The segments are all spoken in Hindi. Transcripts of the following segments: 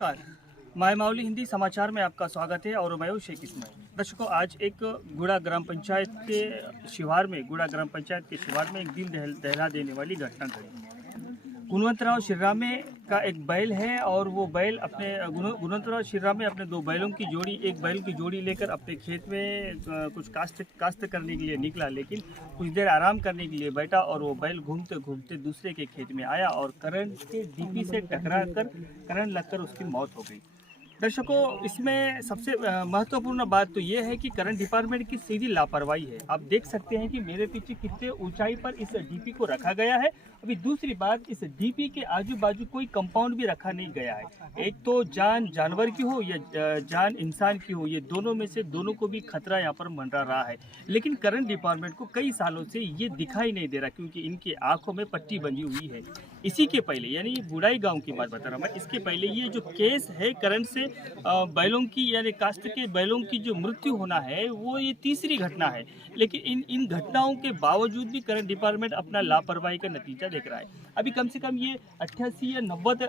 नमस्कार। मायमावली हिंदी समाचार में आपका स्वागत है और मैं हूं शेख इस्माइल। दर्शकों, आज एक गुड़ा ग्राम पंचायत के शिवार में एक दिल दहला देने वाली घटना घटी। गुणवंतराव शिर्रामे का एक बैल है और वो बैल अपने गुणवंतराव शिर्रामे अपने दो बैलों की जोड़ी, एक बैल की जोड़ी लेकर अपने खेत में कुछ काश्त करने के लिए निकला, लेकिन कुछ देर आराम करने के लिए बैठा और वो बैल घूमते घूमते दूसरे के खेत में आया और करंट के डीपी से टकरा कर करंट लगकर उसकी मौत हो गई। दर्शकों, इसमें सबसे महत्वपूर्ण बात तो ये है कि करंट डिपार्टमेंट की सीधी लापरवाही है। आप देख सकते हैं कि मेरे पीछे कितने ऊंचाई पर इस डीपी को रखा गया है। अभी दूसरी बात, इस डीपी के आजू बाजू कोई कंपाउंड भी रखा नहीं गया है। एक तो जान जानवर की हो या जान इंसान की हो, ये दोनों में से दोनों को भी खतरा यहाँ पर मंडरा रहा है। लेकिन करंट डिपार्टमेंट को कई सालों से ये दिखाई नहीं दे रहा, क्योंकि इनकी आंखों में पट्टी बंधी हुई है। इसी के पहले, यानी बुढ़ाई गांव की बात बता रहा मैं, इसके पहले ये जो केस है करंट से बैलों की, यानी कास्ट के बैलों की जो मृत्यु होना है, वो ये तीसरी घटना है। लेकिन इन घटनाओं के बावजूद भी करंट डिपार्टमेंट अपना लापरवाही का नतीजा देख रहा है। अभी कम से कम ये 88 या 90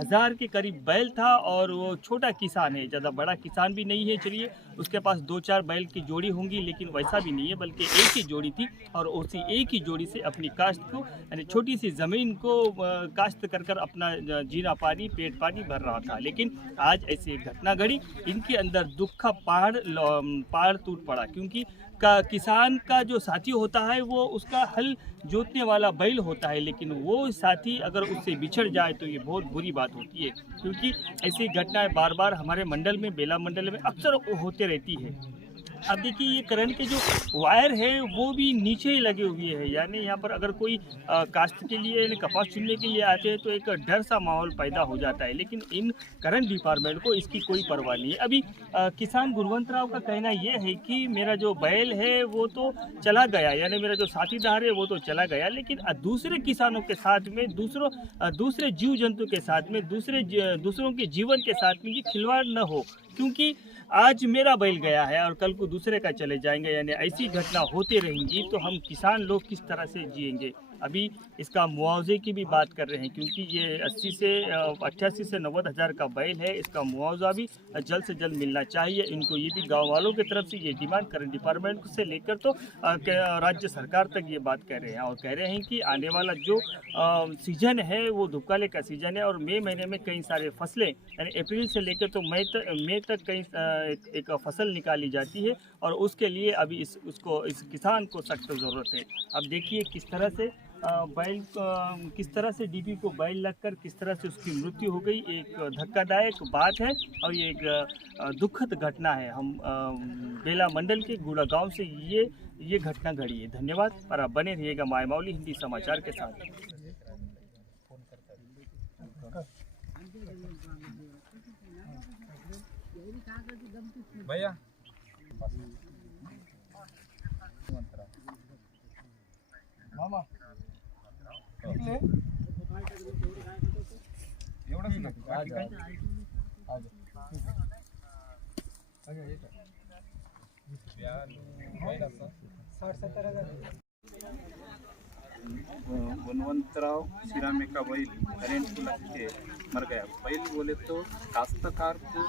हज़ार के करीब बैल था और वो छोटा किसान है, ज़्यादा बड़ा किसान भी नहीं है। चलिए, उसके पास 2-4 बैल की जोड़ी होंगी, लेकिन वैसा भी नहीं है, बल्कि एक ही जोड़ी थी और उसी एक ही जोड़ी से अपनी काश्त को, यानी छोटी सी ज़मीन को काश्त कर अपना जीना पानी, पेट पानी भर रहा था। लेकिन आज ऐसी एक घटना घड़ी, इनके अंदर दुख का पहाड़ टूट पड़ा, क्योंकि किसान का जो साथी होता है वो उसका हल जोतने वाला बैल होता है, लेकिन वो साथी अगर उससे बिछड़ जाए तो ये बहुत बुरी बात होती है, क्योंकि ऐसी घटनाएं बार बार हमारे मंडल में, बेला मंडल में अक्सर होते रहती है। अब देखिए, ये करंट के जो वायर है वो भी नीचे ही लगे हुए हैं, यानी यहाँ पर अगर कोई काश्त के लिए, यानी कपास चुनने के लिए आते हैं तो एक डर सा माहौल पैदा हो जाता है। लेकिन इन करंट डिपार्टमेंट को इसकी कोई परवाह नहीं है। अभी किसान गुणवंतराव का कहना ये है कि मेरा जो बैल है वो तो चला गया, यानी मेरा जो साथीदार है वो तो चला गया, लेकिन दूसरे किसानों के साथ में, दूसरे जीव जंतु के साथ में, दूसरों के जीवन के साथ में ये खिलवाड़ न हो, क्योंकि आज मेरा बैल गया है और कल को दूसरे का चले जाएंगे, यानी ऐसी घटना होती रहेंगी तो हम किसान लोग किस तरह से जिएंगे। अभी इसका मुआवजे की भी बात कर रहे हैं, क्योंकि ये 88 से 90 हज़ार का बैल है। इसका मुआवजा भी जल्द से जल्द मिलना चाहिए इनको। ये भी गांव वालों की तरफ से ये डिमांड करंट डिपार्टमेंट से लेकर तो राज्य सरकार तक ये बात कर रहे हैं, और कह रहे हैं कि आने वाला जो सीजन है वो धुपकाले का सीजन है और मई महीने में कई सारे फसलें, यानी अप्रैल से लेकर तो मई तक कई एक फसल निकाली जाती है, और उसके लिए अभी इस किसान को सख्त ज़रूरत है। अब देखिए किस तरह से किस तरह से डीपी को बैल लगकर किस तरह से उसकी मृत्यु हो गई। एक धक्कादायक बात है और ये एक दुखद घटना है। हम बेला मंडल के गुड़ा गांव से ये घटना घड़ी है। धन्यवाद, और आप बने रहिएगा मायमावली हिंदी समाचार के साथ। भैया मामा निकले एवढंच ना, बाकी काय गुणवंतराव शिरामे का बैल करंट लग के मर गया। बैल बोले तो काश्तकार को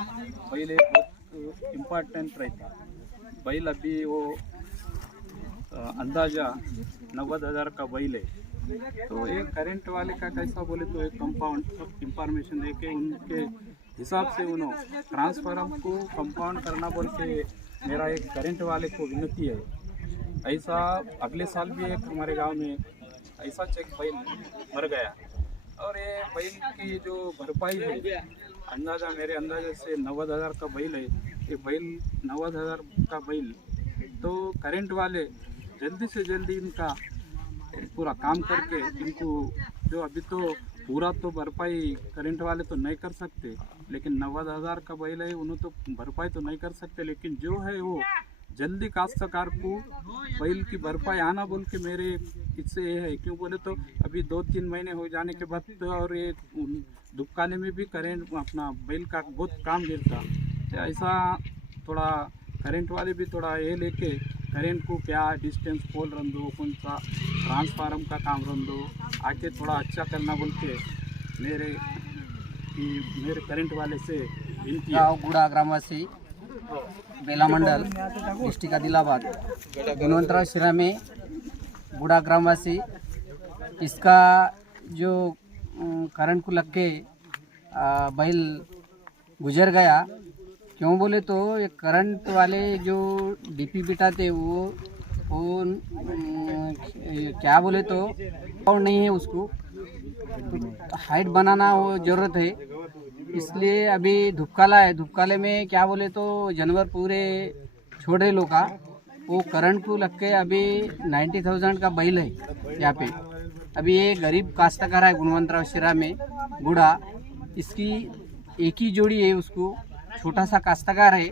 बैल बहुत इम्पोर्टेंट रहता। बैल अभी वो अंदाजा 90 हज़ार का बैल है। तो एक करंट वाले का कैसा बोले तो एक कंपाउंड इंफॉर्मेशन दे के उनके हिसाब से उन्होंने ट्रांसफार्मर को कंपाउंड करना बोल के मेरा एक करंट वाले को विनती है। ऐसा अगले साल भी एक हमारे गांव में ऐसा चेक बैल मर गया, और ये बैल की जो भरपाई है अंदाज़ा, मेरे अंदाजे से 90 हज़ार का बैल है। ये बैल 90 हज़ार का बैल, तो करंट वाले जल्दी से जल्दी इनका पूरा काम करके इनको, जो अभी तो पूरा तो भरपाई करंट वाले तो नहीं कर सकते, लेकिन 90 हज़ार का बैल है, उन्होंने तो भरपाई तो नहीं कर सकते, लेकिन जो है वो जल्दी काश्तकार को बैल की भरपाई आना बोल के मेरे इससे ये है। क्यों बोले तो अभी 2-3 महीने हो जाने के बाद तो, और ये दुकाने में भी करंट अपना बैल का बहुत काम गिरता। तो ऐसा थोड़ा करंट वाले भी थोड़ा ये लेके करंट को क्या डिस्टेंस पोल रन दो, कौन सा ट्रांसफार्म का काम रन दो, आके थोड़ा अच्छा करना बोल के मेरे कि मेरे करंट वाले से विनती है। गाँव गुड़ा ग्रामवासी बेला मंडल डिस्ट्रिक्ट आदिलाबाद गुणवंतराव शिरा में गुड़ा ग्रामवासी इसका जो करंट को लग के बैल गुजर गया। क्यों बोले तो ये करंट वाले जो डीपी बिटा थे वो क्या बोले तो और नहीं है, उसको तो हाइट बनाना वो ज़रूरत है। इसलिए अभी धूपकाला है, धूपकाले में क्या बोले तो जानवर पूरे छोड़े लोग का वो करंट को लग के अभी 90,000 का बैल है यहाँ पे। अभी ये गरीब काश्तकार है गुणवंतराव शिरा में गुड़ा, इसकी एक ही जोड़ी है, उसको छोटा सा काश्तकार है।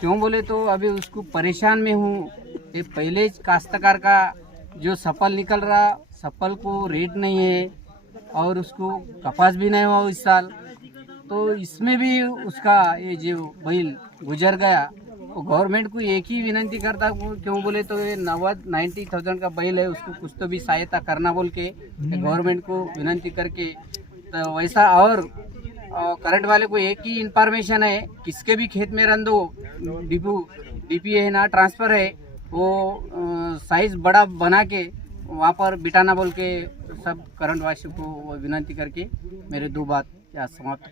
क्यों बोले तो अभी उसको परेशान में हूँ। ये पहले काश्तकार का जो सफल निकल रहा, सफल को रेट नहीं है और उसको कपास भी नहीं हुआ इस साल, तो इसमें भी उसका ये जो बैल गुजर गया। तो गवर्नमेंट को एक ही विनती करता हूँ, क्यों बोले तो ये 90,000 का बैल है, उसको कुछ तो भी सहायता करना बोल के गवर्नमेंट को विनती करके। तो वैसा और करंट वाले को एक ही इंफॉर्मेशन है, किसके भी खेत में रन दो डीपी है ना ट्रांसफ़र है, वो साइज़ बड़ा बना के वहाँ पर बिठाना बोल के सब करंट वासी को विनती करके मेरे दो बात या समाप्त